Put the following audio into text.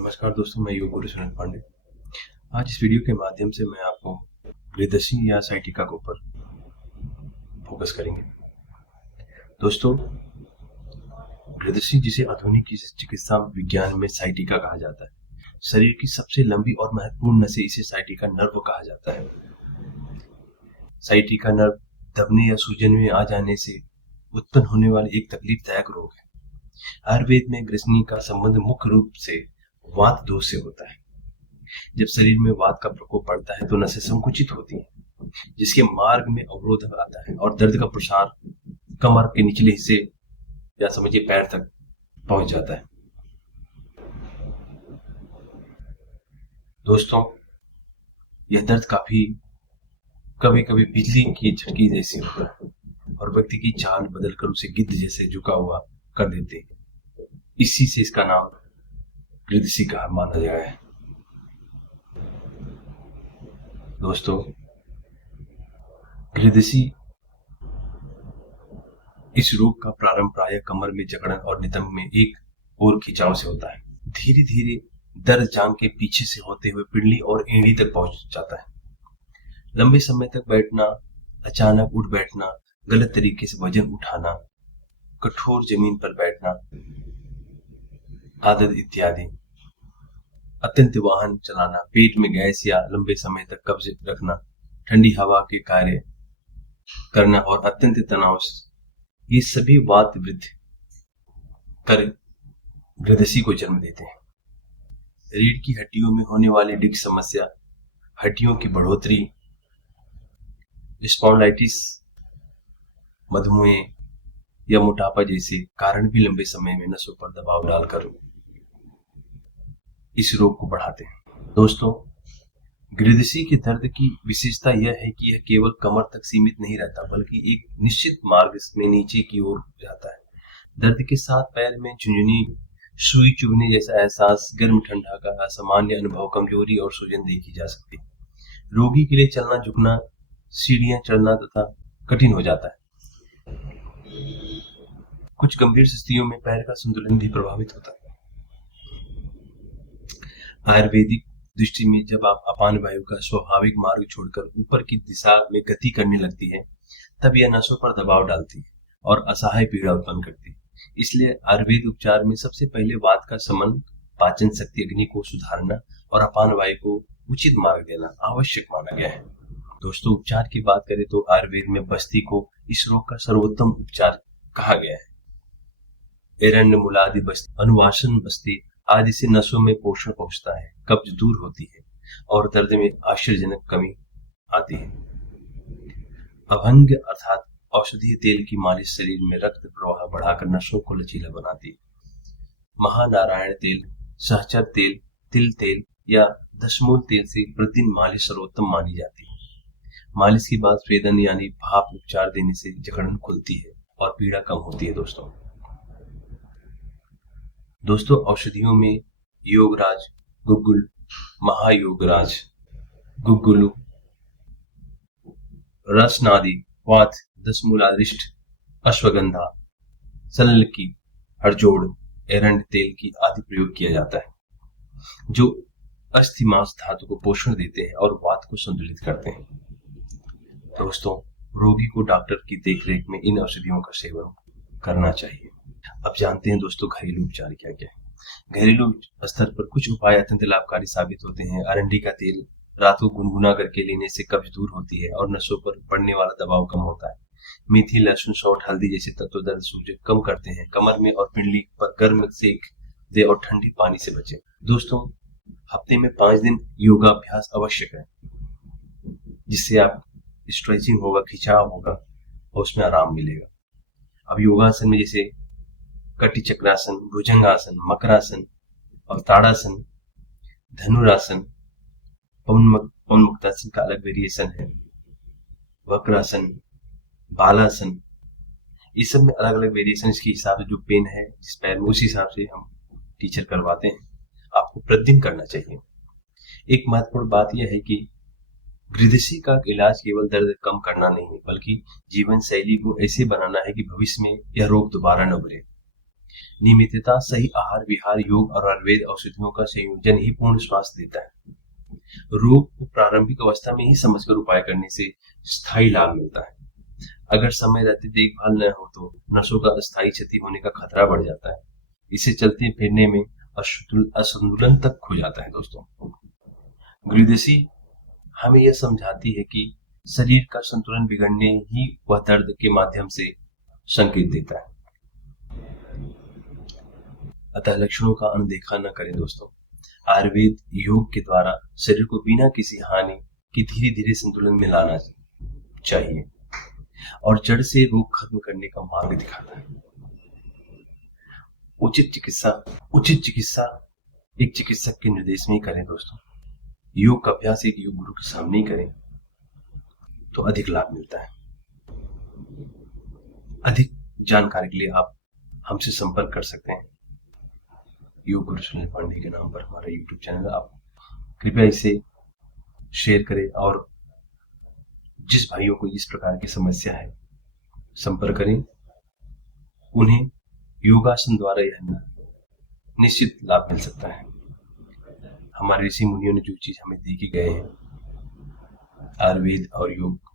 नमस्कार दोस्तों, मैं योग गुरु सुनील पांडे। आज इस वीडियो के माध्यम से मैं आपको गृहदशी या साइटिका के ऊपर फोकस करेंगे। दोस्तों, गृहदशी जिसे आधुनिक चिकित्सा विज्ञान में साइटिका कहा जाता है, शरीर की सबसे लंबी और महत्वपूर्ण नसें इसे साइटिका नर्व कहा जाता है। साइटिका नर्व दबने या सूजन में आ जाने से उत्पन्न होने वाली एक तकलीफदायक रोग है। आयुर्वेद में गृहदशी का संबंध मुख्य रूप से वात दोष से होता है। जब शरीर में वात का प्रकोप पड़ता है तो नसें संकुचित होती हैं, जिसके मार्ग में अवरोध आता है और दर्द का प्रसार कमर के निचले हिस्से या समझिए पैर तक पहुंच जाता है। दोस्तों, यह दर्द कभी कभी बिजली की झटके जैसी होता है और व्यक्ति की चाल बदलकर उसे गिद्ध जैसे झुका हुआ कर देते हैं। इसी से इसका नाम गृहदशी का माना गया है। दोस्तों, गृहदशी इस रोग का प्रारंभ प्रायः कमर में जकड़न और नितंब में एक और खिंचाव से होता है। धीरे धीरे दर्द जांघ के पीछे से होते हुए पिंडली और एड़ी तक पहुंच जाता है। लंबे समय तक बैठना, अचानक उठ बैठना, गलत तरीके से वजन उठाना, कठोर जमीन पर बैठना आदत इत्यादि, अत्यंत वाहन चलाना, पेट में गैस या लंबे समय तक कब्ज रखना, ठंडी हवा के कार्य करना और अत्यंत तनाव, ये सभी वात वृद्धि कर गृहदशी को जन्म देते हैं। रीढ़ की हड्डियों में होने वाली डिस्क समस्या, हड्डियों की बढ़ोतरी, स्पॉन्डिलाइटिस, मधुमेह या मोटापा जैसे कारण भी लंबे समय में नसों पर दबाव डालकर इस रोग को बढ़ाते हैं। दोस्तों, गृहदशी के दर्द की विशेषता यह है कि यह केवल कमर तक सीमित नहीं रहता, बल्कि एक निश्चित मार्ग में नीचे की ओर जाता है। दर्द के साथ पैर में झुंझुनी, सुई चुभने जैसा एहसास, गर्म ठंडा का असामान्य अनुभव, कमजोरी और सूजन देखी जा सकती है। रोगी के लिए चलना, झुकना, सीढ़ियां चढ़ना तथा कठिन हो जाता है। कुछ गंभीर स्थितियों में पैर का संतुलन भी प्रभावित होता है। आयुर्वेदिक दृष्टि में जब आप अपान वायु का स्वाभाविक मार्ग छोड़कर ऊपर की दिशा में गति करने लगती है, तब यह नसों पर दबाव डालती है और असहाय पीड़ा उत्पन्न करती है। इसलिए आयुर्वेद उपचार में सबसे पहले वात का शमन, पाचन शक्ति, अग्नि को सुधारना और अपान वायु को उचित मार्ग देना आवश्यक माना गया है। दोस्तों, उपचार की बात करें तो आयुर्वेद में बस्ती को इस रोग का सर्वोत्तम उपचार कहा गया है। एरण्य मूलादि बस्ती, अनुवासन बस्ती आदि से नसों में पोषण पहुंचता है, कब्ज दूर होती है और दर्द में आश्चर्यजनक कमी आती है। अभंग अर्थात औषधीय तेल की मालिश शरीर में रक्त प्रवाह बढ़ाकर नसों को लचीला बनाती है। महानारायण तेल, सहचर तेल, तिल तेल या दशमूल तेल से प्रतिदिन मालिश सर्वोत्तम मानी जाती है। मालिश के बाद स्वेदन यानी भाप उपचार देने से जकड़न खुलती है और पीड़ा कम होती है। दोस्तों, औषधियों में योगराज, गुग्गुल, महायोगराज, गुग्गुलु, रसनादि, वात, दशमूलारिष्ट, अश्वगंधा, सल्लकी, हरजोड़, एरंड तेल की आदि प्रयोग किया जाता है, जो अस्थि मांस धातु को पोषण देते हैं और वात को संतुलित करते हैं। दोस्तों, रोगी को डॉक्टर की देखरेख में इन औषधियों का सेवन करना चाहिए। अब जानते हैं दोस्तों, घरेलू उपचार क्या क्या है। घरेलू स्तर पर कुछ उपाय अत्यंत लाभकारी साबित होते हैं। अरंडी का तेल रात को गुनगुना करके लेने से कब्ज दूर होती है और नसों पर पड़ने वाला दबाव कम होता है। मेथी, लहसुन, सौंठ, हल्दी जैसे तत्व दर्द सूजन कम करते हैं। कमर में और पिंडली पर गर्म सेक दे और ठंडी पानी से बचें। दोस्तों, हफ्ते में 5 दिन योगाभ्यास आवश्यक है, जिससे आप स्ट्रेचिंग होगा, खिंचाव होगा और उसमें आराम मिलेगा। अब योगासन में जैसे कटी चक्रासन, भुजंगासन, मकरासन और ताड़ासन, धनुरासन, पवन मुक्तासन का अलग वेरिएशन है, वक्रासन, बालासन, इस सब में अलग अलग वेरिएशन इसके हिसाब से जो पेन है जिस पैर में, उस हिसाब से हम टीचर करवाते हैं। आपको प्रतिदिन करना चाहिए। एक महत्वपूर्ण बात यह है कि गृहदशी का इलाज केवल दर्द कम करना नहीं है, बल्कि जीवन शैली को ऐसे बनाना है कि भविष्य में यह रोग दोबारा न उभरे। नियमितता, सही आहार विहार, योग और आयुर्वेद औषधियों का संयोजन ही पूर्ण स्वास्थ्य देता है। रोग को प्रारंभिक अवस्था में ही समझकर उपाय करने से स्थायी लाभ मिलता है। अगर समय रहते देखभाल न हो तो नसों का अस्थायी क्षति होने का खतरा बढ़ जाता है। इसे चलते फिरने में असंतुलन तक खो जाता है। दोस्तों, गुरुदेसी हमें यह समझाती है कि शरीर का संतुलन बिगड़ने ही वह दर्द के माध्यम से संकेत देता है। अतः लक्षणों का अनदेखा न करें दोस्तों। आयुर्वेद योग के द्वारा शरीर को बिना किसी हानि की धीरे धीरे संतुलन में लाना चाहिए और जड़ से रोग खत्म करने का मार्ग दिखाता है। उचित चिकित्सा एक चिकित्सक के निर्देश में ही करें दोस्तों। योग का अभ्यास एक योग गुरु के सामने ही करें तो अधिक लाभ मिलता है। अधिक जानकारी के लिए आप हमसे संपर्क कर सकते हैं। योग गुरु सुनील पांडे के नाम पर हमारा YouTube चैनल, आप कृपया इसे शेयर करें और जिस भाइयों को इस प्रकार की समस्या है संपर्क करें। उन्हें योगासन द्वारा यह निश्चित लाभ मिल सकता है। हमारे ऋषि मुनियों ने जो चीज हमें दी के गए हैं, आयुर्वेद और योग